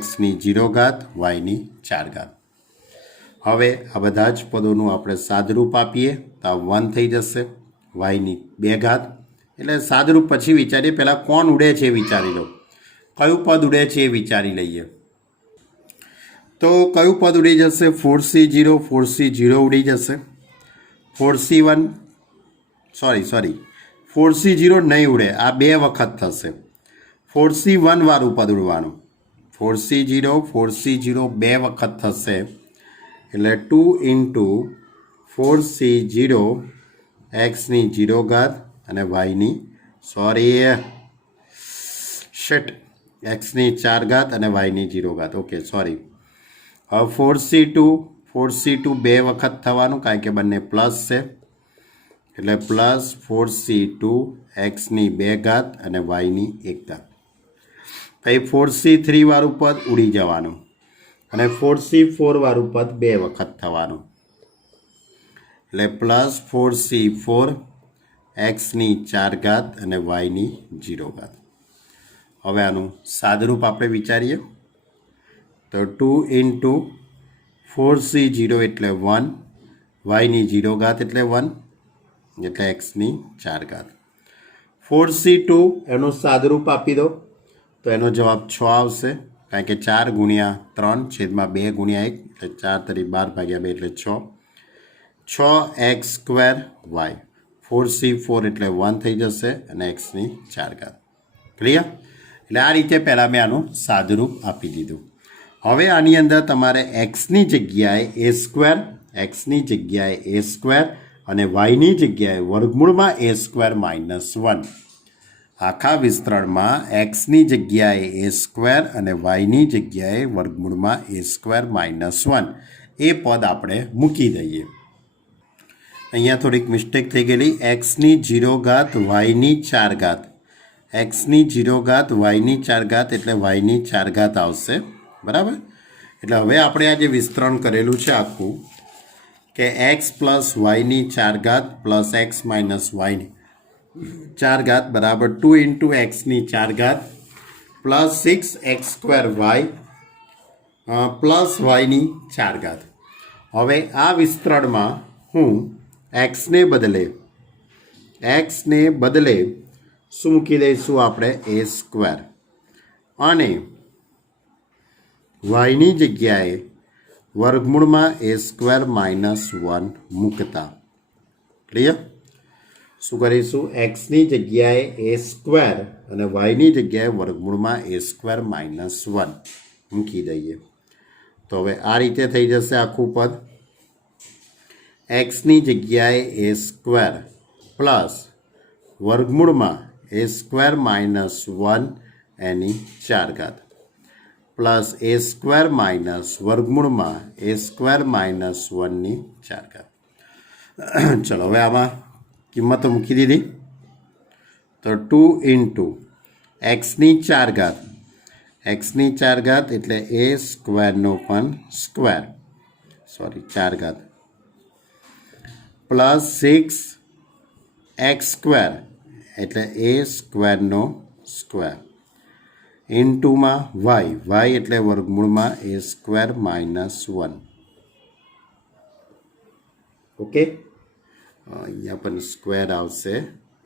xની 0 ઘાત વાયની 4 ઘાત. હવે આ બધા જ પદોનું આપણે સાદરૂપ આપીએ તો આ 1 થઈ જશે વાયની 2 ઘાત. એટલે સાદરૂપ પછી વિચારીએ. પહેલાં કોણ ઉડે છે એ વિચારી લો. કયું પદ ઉડે છે એ વિચારી લઈએ. તો કયું પદ ઉડી જશે? 4c0 ઉડી જશે. 4c1 4c0 નહીં ઉડે. આ 2 વખત થશે. 4c1 વાળું પદ ઉડવાનું. 4C0 બે વખત થશે એટલે 2 ઇન્ટુ 4C0 એક્સની 0 ઘાત અને વાયની એક્સની 4 ઘાત અને વાયની 0 ઘાત. Okay sorry. હવે 4C2 બે વખત થવાનું કારણ કે બંને પ્લસ છે એટલે પ્લસ 4C2 એક્સની 2 ઘાત અને વાયની 1 ઘાત. પછી 4C3 વાળું પદ ઉડી જવાનું અને 4C4 વાળું પદ બે વખત થવાનું એટલે પ્લસ 4C4 એક્સની 4 ઘાત અને વાયની 0 ઘાત. હવે આનું સાદુરૂપ આપણે વિચારીએ તો 2 ઇન્ટુ 4C0 એટલે 1, વાયની 0 ઘાત એટલે 1 એટલે એક્સની 4 ઘાત. 4C2 એનું સાદુરૂપ આપી દો તો એનો જવાબ 6 આવશે કારણ કે 4 ગુણ્યા 3 છેદમાં 2 ગુણ્યા 1 એટલે 4 તરી 12 ભાગ્યા 2 એટલે 6x² વાય. 4C4 એટલે 1 થઈ જશે અને એક્સની 4 ઘાત. ક્લિયર? એટલે આ રીતે પહેલાં મેં આનું સાદુરૂપ આપી દીધું. હવે આની અંદર તમારે એક્સની જગ્યાએ a સ્ક્વેર અને વાયની જગ્યાએ વર્ગમૂળમાં a² -1. આખા વિસ્તરણમાં એક્સની જગ્યાએ a² અને વાયની જગ્યાએ વર્ગમૂળમાં a² -1 એ પદ આપણે મૂકી દઈએ. અહીંયા થોડીક મિસ્ટેક થઈ ગયેલી. એક્સની 0 ઘાત વાયની 4 ઘાત, એક્સની 0 ઘાત વાયની 4 ઘાત એટલે વાયની 4 ઘાત આવશે. બરાબર? એટલે હવે આપણે આ જે વિસ્તરણ કરેલું છે આખું કે એક્સ પ્લસ વાયની 4 ઘાત પ્લસ એક્સ માઇનસ વાયની 4 ઘાત બરાબર 2 ઇન્ટુ એક્સની 4 ઘાત પ્લસ 6x² વાય પ્લસ વાયની 4 ઘાત. હવે આ વિસ્તરણમાં હું એક્સને બદલે શું મૂકી દઈશું આપણે a² અને વાયની જગ્યાએ વર્ગમૂળમાં a² -1 મૂકતા. ક્લિયર? શું કરીશું? એક્સની જગ્યાએ a² અને વાયની જગ્યાએ વર્ગમૂળમાં a² -1 મૂકી દઈએ તો હવે આ રીતે થઈ જશે આખું પદ. એક્સની જગ્યાએ a² પ્લસ વર્ગમૂળમાં a² -1 એની 4 ઘાત પ્લસ a² માઇનસ વર્ગમૂળમાં a² -1 ની 4 ઘાત. ચલો હવે આમાં કિંમતો મૂકી દીધી તો 2 ઇન્ટુ એક્સની 4 ઘાત એટલે a² પણ સ્ક્વેર 4 ઘાત પ્લસ 6x² એટલે a² સ્ક્વેર ઇન્ટુમાં વાય એટલે વર્ગમૂળમાં a² -1. ઓકે, અહીંયા પણ સ્ક્વેર આવશે,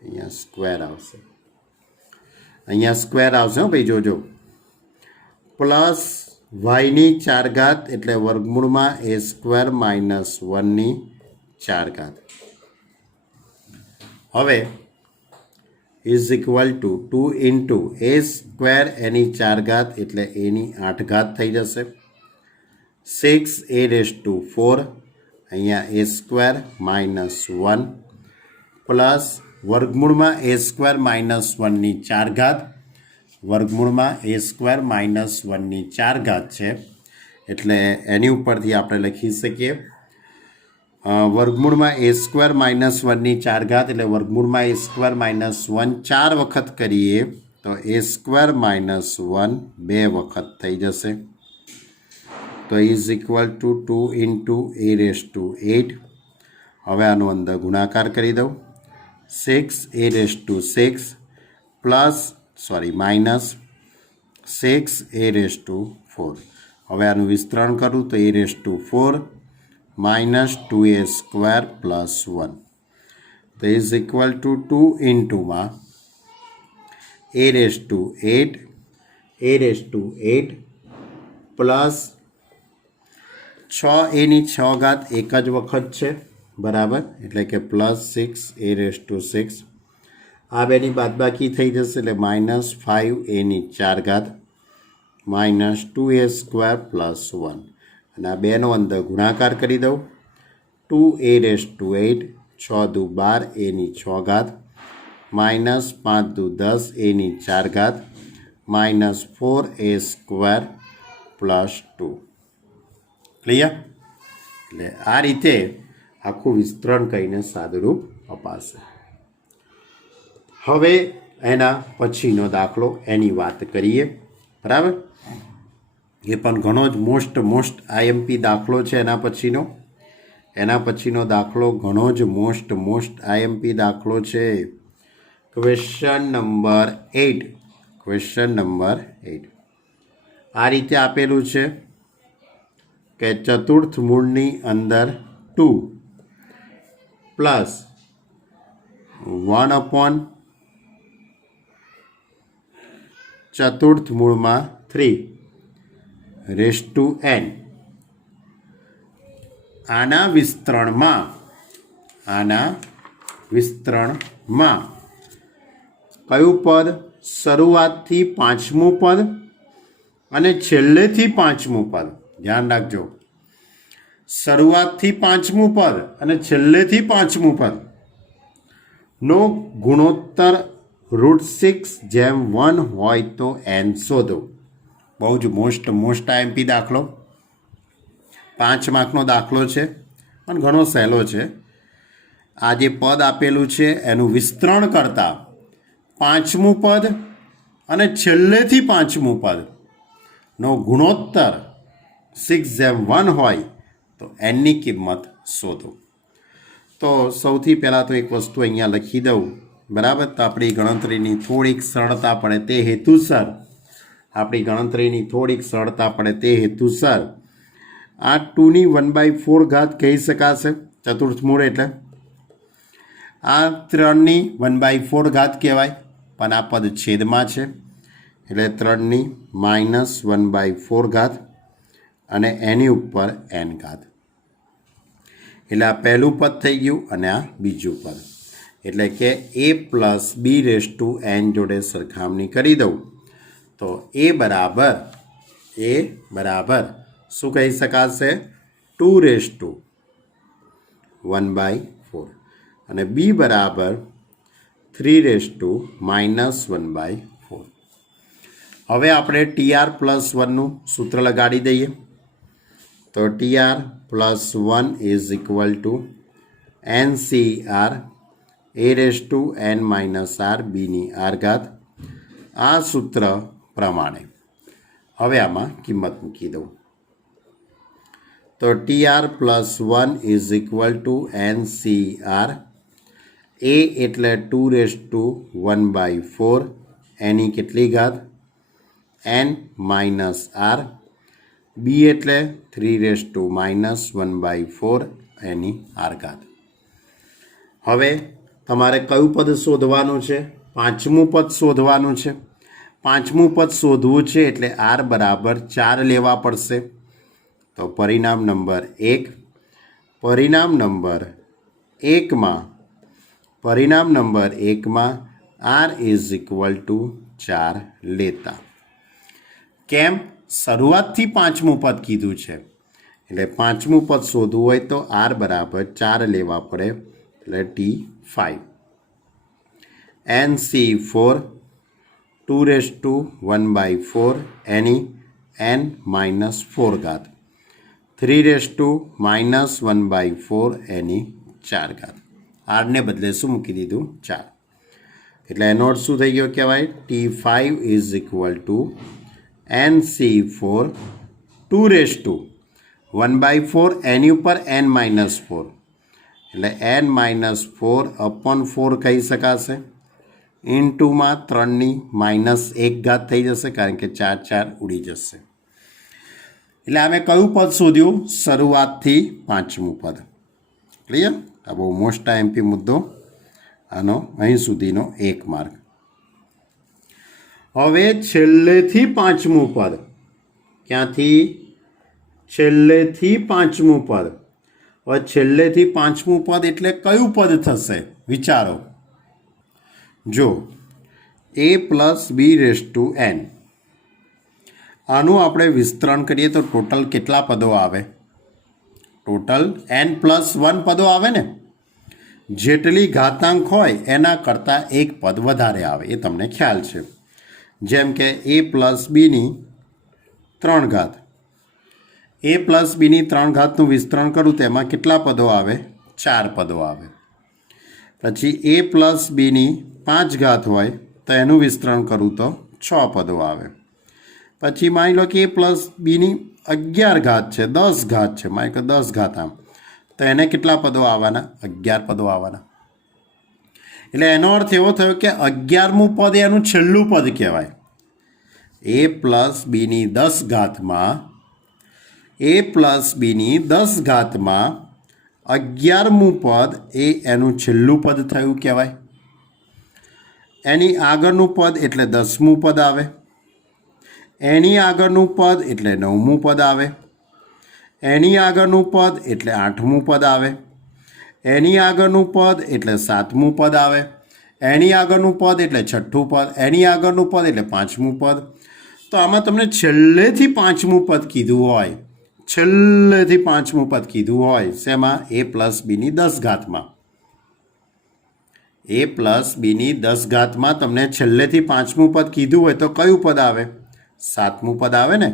અહીંયા સ્ક્વેર આવશે હો ભાઈ, જોજો. પ્લસ વાયની 4 ઘાત એટલે વર્ગમૂળમાં a² -1 ની 4 ઘાત. હવે is equal two 2 into a² એની 4 ઘાત એટલે એની 8 ઘાત થઈ જશે. 6a⁴ અહીંયા a² -1 પ્લસ વર્ગમૂળમાં a² -1 ની 4 ઘાત વર્ગમૂળમાં a² -1 ની 4 ઘાત છે એટલે એની ઉપરથી આપણે લખી શકીએ વર્ગમૂળમાં a² -1 ની 4 ઘાત એટલે વર્ગમૂળમાં a² -1 4 વખત કરીએ તો a² -1 2 વખત થઈ જશે. તો is equal two 2 into a⁸. હવે આનો અંદર ગુણાકાર કરી દઉં. 6a⁴ minus 6a⁴. હવે આનું વિસ્તરણ કરું તો a⁴ minus 2a² plus 1. That is equal to 2 into a⁸ plus 6a ની 6 ઘાત એક જ વખત છે બરાબર એટલે કે પ્લસ 6a⁶. આ બેની બાદબાકી થઈ જશે એટલે -5a ની 4 ઘાત માઇનસ 2a² પ્લસ 1 અને આ બેનો અંદર ગુણાકાર કરી દઉં 2a⁸ 6 દુ 12 a ની 6 ઘાત માઇનસ 5 દુ 10 a ની 4 ઘાત માઇનસ 4a² પ્લસ 2 ક્લિયર. એટલે આ રીતે આખું વિસ્તરણ કહીને સાદુરૂપ અપાશે. હવે એના પછીનો દાખલો એની વાત કરીએ. બરાબર, એ પણ ઘણો જ મોસ્ટ આઈએમપી દાખલો છે. એના પછીનો દાખલો ઘણો જ મોસ્ટ આઈએમપી દાખલો છે. ક્વેશ્ચન નંબર 8 આ રીતે આપેલું છે કે ચતુર્થ મૂળની અંદર 2 પ્લસ 1 ચતુર્થ મૂળમાં 3 આના વિસ્તરણમાં કયું પદ શરૂઆતથી પાંચમું પદ અને છેલ્લેથી પાંચમું પદ, ધ્યાન રાખજો, શરૂઆતથી પાંચમું પદ અને છેલ્લેથી પાંચમું પદ નો ગુણોત્તર √6/1 હોય તો n શોધો. બહુ જ મોસ્ટ આઈએમપી દાખલો, 5 માર્કનો દાખલો છે પણ ઘણો સહેલો છે. આ જે પદ આપેલું છે એનું વિસ્તરણ કરતાં પાંચમું પદ અને છેલ્લેથી પાંચમું પદનો ગુણોત્તર 6/1 હોય તો એનની કિંમત શોધો. તો સૌથી પહેલાં તો એક વસ્તુ અહીંયા લખી દઉં. બરાબર, તો આપણી ગણતરીની થોડીક સરળતા પડે તે હેતુસર આ 2ની 1/4 ઘાત કહી શકાશે. ચતુર્થ મૂળ એટલે આ 3ની 1/4 ઘાત કહેવાય, પણ આ પદ છેદમાં છે એટલે 3ની -1/4 ઘાત અને એની ઉપર n ઘાત. એટલે આ પહેલું પદ થઈ ગયું અને આ બીજું પદ. એટલે કે a + b⁴n જોડે સરખામણી કરી દઉં તો a બરાબર શું કહી શકાશે? 2⁴ અને b બરાબર 3⁻⁻⁴. હવે આપણે TR + 1નું સૂત્ર લગાડી દઈએ. તો TR + 1 = NCR a⁻⁻r b⁻⁴ આ સૂત્ર પ્રમાણે હવે આમાં કિંમત મૂકી દઉં. તો TR + 1 = NCR a એટલે 2⁴ એની કેટલી ઘાત n - r, b એટલે 3⁻⁻⁴ એની r ઘાત. હવે તમારે કયું પદ શોધવાનું છે? પાંચમું પદ શોધવાનું છે. પાંચમું પદ શોધવું છે એટલે r બરાબર 4 લેવા પડશે. તો પરિણામ નંબર 1 r = 4 લેતા. કેમ? શરૂઆતથી પાંચમું પદ કીધું છે એટલે પાંચમું પદ શોધવું હોય તો r બરાબર 4 લેવા પડે એટલે T5. NC4 2⁴ એની n-4 ઘાત 3⁻⁻⁴ એની 4 ઘાત. આરને બદલે શું મૂકી દીધું? 4. એટલે એનો અર્થ શું થઈ ગયો કહેવાય? T5 = NC4 2⁴ એની ઉપર n-4 એટલે n-4/4 કહી શકાશે. ઇન્ટુમાં 3ની -1 ઘાત થઈ જશે કારણ કે 4 ઉડી જશે. એટલે અમે કયું પદ શોધ્યું? શરૂઆતથી પાંચમું પદ. ક્લિયર? આ બહુ મોસ્ટ આઈએમપી મુદ્દો, આનો અહીં સુધીનો 1 માર્ક. હવે છેલ્લેથી પાંચમું પદ. ક્યાંથી? છેલ્લેથી પાંચમું પદ. હવે છેલ્લેથી પાંચમું પદ એટલે કયું પદ થશે? વિચારો. જો a + b⁴n આનું આપણે વિસ્તરણ કરીએ તો ટોટલ કેટલા પદો આવે? ટોટલ n+1 પદો આવે ને. જેટલી ઘાતાંક હોય એના કરતાં એક પદ વધારે આવે, એ તમને ખ્યાલ છે. જેમ કે a+bની 3 ઘાત, a+bની 3 ઘાતનું વિસ્તરણ કરું તો એમાં કેટલા પદો આવે? 4 પદો આવે. પછી a+bની 5 ઘાત હોય તો એનું વિસ્તરણ કરું તો 6 પદો આવે. પછી માની લો કે a+bની 11 ઘાત છે, 10 ઘાત છે, માની કે 10 ઘાત આમ, તો એને કેટલા પદો આવવાના? 11 પદો આવવાના. એટલે એનો અર્થ એવો થયો કે 11મું પદ એનું છેલ્લું પદ કહેવાય. a+bની 10 ઘાતમાં, a+bની 10 ઘાતમાં 11મું પદ એ એનું છેલ્લું પદ થયું કહેવાય. એની આગળનું પદ એટલે 10મું પદ આવે, એની આગળનું પદ એટલે 9મું પદ આવે, એની આગળનું પદ એટલે 8મું પદ આવે, એની આગળનું પદ એટલે 7મું પદ આવે, એની આગળનું પદ એટલે 6ઠ્ઠું પદ, એની આગળનું પદ એટલે 5મું પદ. તો આમાં તમને છેલ્લેથી 5મું પદ કીધું હોય, છેલ્લેથી 5મું પદ કીધું હોય શેમાં? a+bની 10 ઘાતમાં. a+bની 10 ઘાતમાં તમને છેલ્લેથી 5મું પદ કીધું હોય તો કયું પદ આવે? 7મું પદ આવે ને.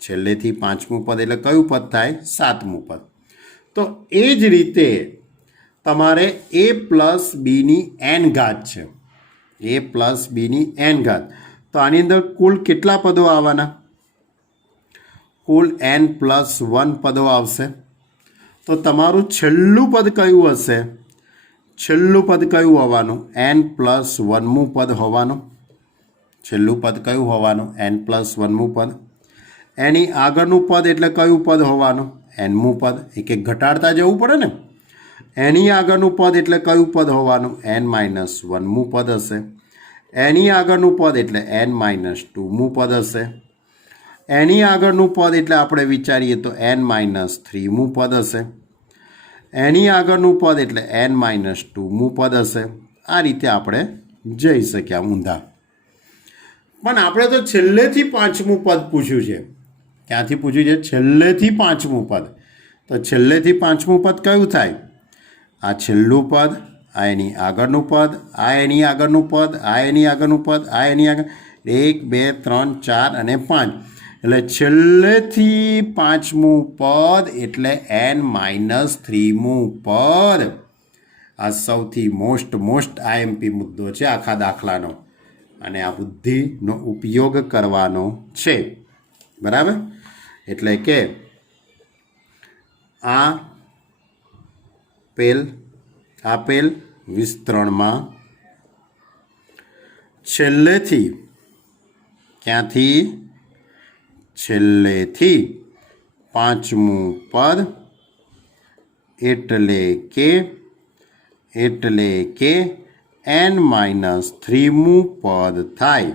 છેલ્લેથી 5મું પદ એટલે કયું પદ થાય? 7મું પદ. તો એ જ રીતે તમારે a+bની n ઘાત છે, a+bની n ઘાત. તો આની અંદર કુલ કેટલા પદો આવવાના? કુલ n+1 પદો આવશે. તો તમારું છેલ્લું પદ કયું હશે? છેલ્લું પદ કયું હોવાનું? n+1મું પદ હોવાનું. છેલ્લું પદ કયું હોવાનું? n+1મું પદ. એની આગળનું પદ એટલે કયું પદ હોવાનું? nમું પદ. એક એક ઘટાડતા જવું પડે ને. એની આગળનું પદ એટલે કયું પદ હોવાનું? n-1મું પદ હશે. એની આગળનું પદ એટલે n-2મું પદ હશે. એની આગળનું પદ એટલે આપણે વિચારીએ તો n-3મું પદ હશે. એની આગળનું પદ એટલે n-2મું પદ હશે. આ રીતે આપણે જઈ શક્યા ઊંધા. પણ આપણે તો છેલ્લેથી 5મું પદ પૂછ્યું છે. ક્યાંથી પૂછ્યું છે? છેલ્લેથી 5મું પદ. તો છેલ્લેથી 5મું પદ કયું થાય? આ છેલ્લું પદ, આ એની આગળનું પદ, આ એની આગળનું પદ, આ એની આગળનું પદ, આ એની આગળ, 1 2 3 4 અને 5. એટલે છેલ્લેથી 5મું પદ એટલે n-3મું પદ. આ સૌથી મોસ્ટ IMP મુદ્દો છે આખા દાખલાનો, અને આ બુદ્ધિનો ઉપયોગ કરવાનો છે. બરાબર? એટલે કે આપેલ વિસ્તરણમાં છેલ્લેથી, ક્યાંથી? છેલ્લેથી 5મું પદ એટલે કે n-3મું પદ થાય.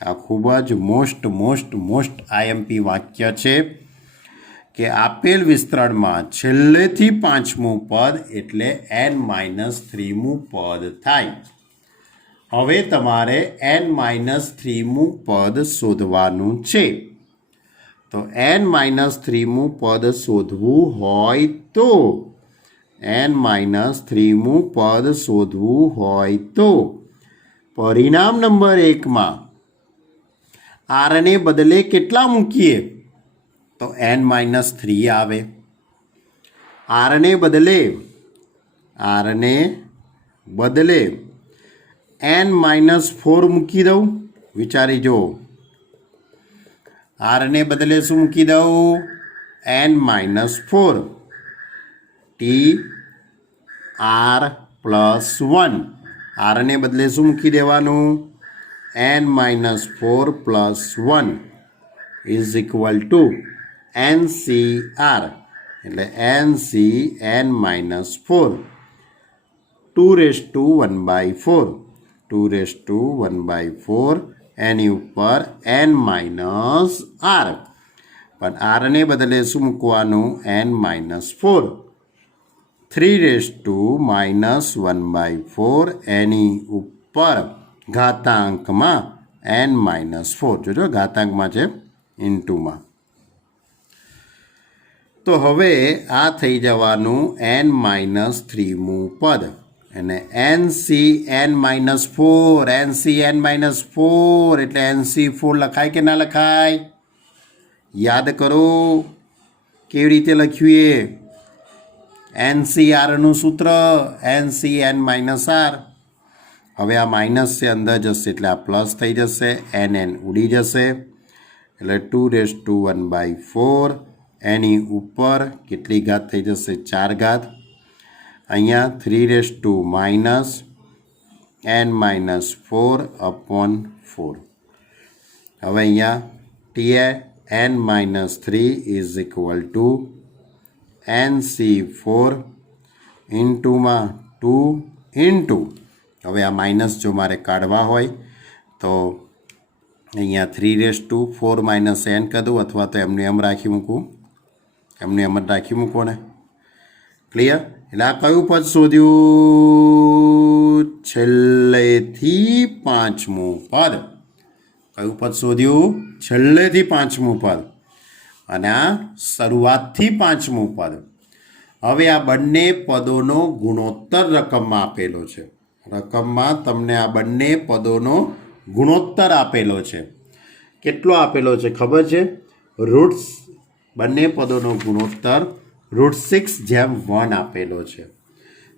આ ખૂબ જ મોસ્ટ IMP વાક્ય છે કે આપેલ વિસ્તરણમાં છેલ્લેથી 5મું પદ એટલે n-3મું પદ થાય. હવે તમારે n-3મું પદ શોધવાનું છે. તો n-3મું પદ શોધવું હોય તો, n-3મું પદ શોધવું હોય તો પરિણામ નંબર 1માં r ને બદલે કેટલા મૂકીએ? તો n-3 આવે. r ને બદલે n-4 મૂકી દઉં. વિચારી જો, r ને બદલે શું મૂકી દઉં? n-4. tr+1. r ને બદલે શું મૂકી દેવાનું? n-4 + 1 is equal two NCR. એટલે NCn-4 2^1/4. 2^1/4 એની ઉપર n-r. પણ r ને બદલે શું મૂકવાનું? n-4. 3^-1/4 એની ઉપર ઘાતાંકમાં n-4. જોજો ઘાતાંકમાં છે ઇન્ટુમાં. તો હવે આ થઈ જવાનું n-3મું પદ અને NC(n-4) NC(n-4) એટલે NC4 લખાય કે ના લખાય? યાદ કરો કેવી રીતે લખ્યું એ NCRનું સૂત્ર NCn-r. હવે આ માઇનસ છે અંદર જશે એટલે આ પ્લસ થઈ જશે, NN ઉડી જશે એટલે 2^1/4 એની ઉપર કેટલી ઘાત થઈ જશે? 4 ઘાત. અહીંયા 3^-n-4/4. હવે અહીંયા Tn-3 = NC4 ઇન્ટુમાં 2 ઇન્ટુ, હવે આ માઇનસ જો મારે કાઢવા હોય તો અહીંયા 3^4 - n કરું અથવા તો એમને એમ રાખી મૂકું, એમને એમ જ રાખી મૂકો ને. ક્લિયર? એટલે આ કયું પદ શોધ્યું? છેલ્લેથી પાંચમું પદ. કયું પદ શોધ્યું? છેલ્લેથી પાંચમું પદ અને આ શરૂઆતથી પાંચમું પદ. હવે આ બંને પદોનો ગુણોત્તર રકમમાં આપેલો છે. રકમમાં તમને આ બંને પદોનો ગુણોત્તર આપેલો છે. કેટલો આપેલો છે ખબર છે? રૂટ્સ, બંને પદોનો ગુણોત્તર √6/1 આપેલો છે.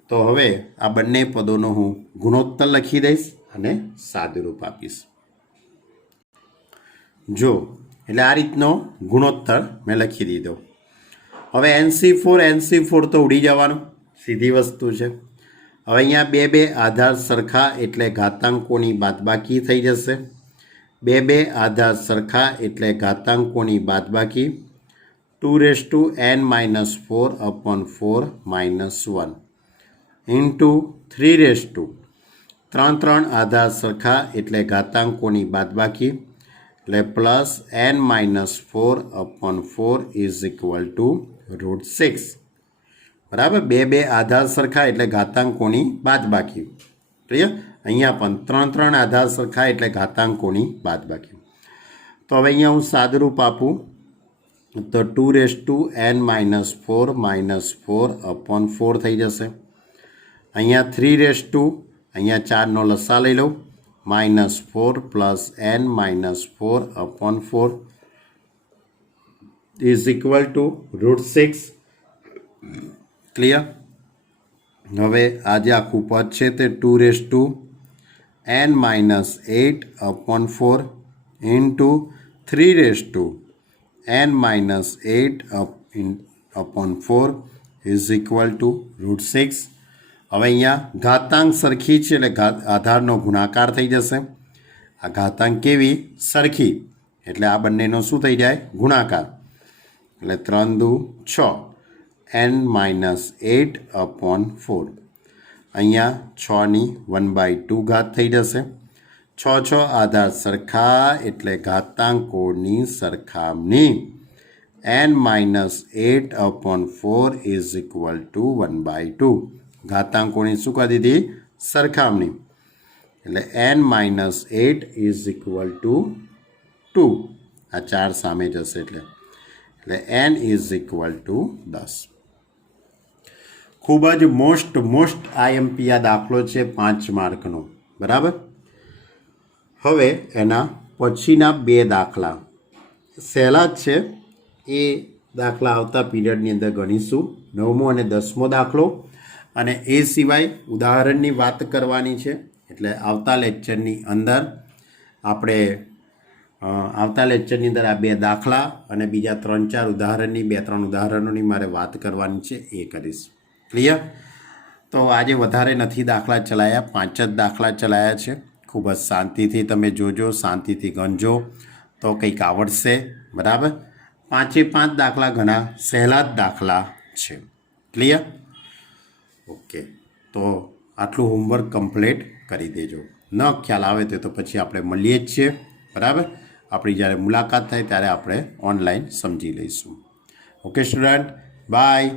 તો હવે આ બંને પદોનો હું ગુણોત્તર લખી દઈશ અને સાદુરૂપ આપીશ. જો એટલે આ રીતનો ગુણોત્તર મેં લખી દીધો. હવે NC4 તો ઉડી જવાનું, સીધી વસ્તુ છે. હવે અહીંયા બે આધાર સરખા એટલે ઘાતાંકોની બાદબાકી થઈ જશે. બે આધાર સરખા એટલે ઘાતાંકોની બાદબાકી 2^(n-4/4 - 1) ઇન્ટુ 3 આધાર સરખા એટલે ઘાતાંકોની બાદબાકી એટલે +n-4/4 = √6. બરાબર? બે આધાર સરખા એટલે ઘાતાંકોની બાદબાકી. ક્લિયર? અહીંયા પણ 3 આધાર સરખા એટલે ઘાતાંકોની બાદબાકી. તો હવે અહીંયા હું સાદુરૂપ આપું તો 2^(n-4 - 4/4 થઈ જશે. અહીંયા 3 અહીંયા 4નો લસા લઈ લઉં, -4 + n-4/4 = √6. ક્લિયર? હવે આ જે આખું પદ છે તે 2^(n-8/4 ઇન્ટુ 3^(n-8/4 = √6. હવે અહીંયા ઘાતાંક સરખી છે એટલે આધારનો ગુણાકાર થઈ જશે. આ ઘાતાંક કેવી? સરખી એટલે આ બંનેનો શું થઈ જાય? ગુણાકાર. એટલે 3×2 = 6 n-8/4. અહીંયા 6ની 1/2 ઘાત થઈ જશે. 6 આધાર સરખા એટલે ઘાતાંકોની સરખામણી n-8/4 = 1/2. ઘાતાંકોની શું કરી દીધી? સરખામણી. એટલે n-8 = 2. આ 4 સામે જશે એટલે n = 10. ખૂબ જ મોસ્ટ IMP આ દાખલો છે 5 માર્કનો. બરાબર? હવે એના પછીના 2 દાખલા સહેલા જ છે. એ દાખલા આવતા પીરિયડની અંદર ગણીશું. 9મો અને 10મો દાખલો. અને એ સિવાય ઉદાહરણની વાત કરવાની છે. એટલે આવતા લેક્ચરની અંદર આપણે આ 2 દાખલા અને બીજા 3-4 ઉદાહરણની 2-3 ઉદાહરણોની મારે વાત કરવાની છે, એ કરીશ. ક્લિયર? તો આજે વધારે નથી દાખલા ચલાયા, 5 જ દાખલા ચલાયા છે. ખૂબ જ શાંતિથી તમે જોજો, શાંતિથી ગણજો તો કંઈક આવડશે. બરાબર? 5 દાખલા ઘણા સહેલા જ દાખલા છે. ક્લિયર? ઓકે. તો આટલું હોમવર્ક કમ્પ્લીટ કરી દેજો. ન ખ્યાલ આવે તો પછી આપણે મળીએ જ છીએ. બરાબર? આપણી જ્યારે મુલાકાત થાય ત્યારે આપણે ઓનલાઈન સમજી લઈશું. Okay student, by.